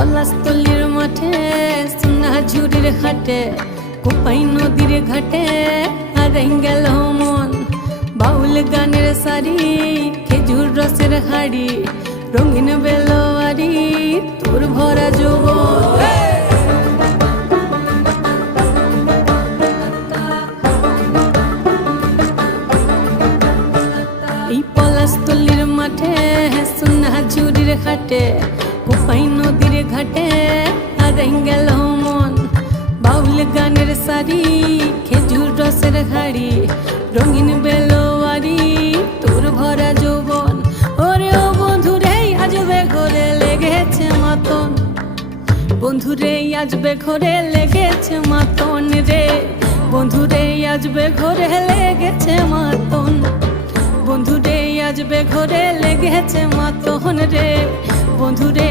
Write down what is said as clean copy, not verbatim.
পলাশতলির মাঠে সোনা ঝুড়ির হাটে কোপাই নদীর ঘাটে হারাই গেল মন। বাউল গানের সারি খেজুর রসের হাড়ি রঙিন বেলোয়ারি তোর ভরা যৌবন। এই পলাশতলির মাঠে সোনা ঝুড়ির হাটে কোপাই নদীর ঘাটে হারাই গেল মন। বাউল গানের সারি খেজুর রসের হাড়ি রঙিন বেলোয়ারি তোর ভরা যৌবন। ওরে ও বন্ধুরে আজবে ঘরে লেগেছে মাতন, বন্ধুরে আজবে ঘরে লেগেছে মাতন রে, বন্ধুরে আজবে ঘরে লেগেছে মাতন, বন্ধুরে আজবে ঘরে লেগেছে মাতন রে, বন্ধুরে।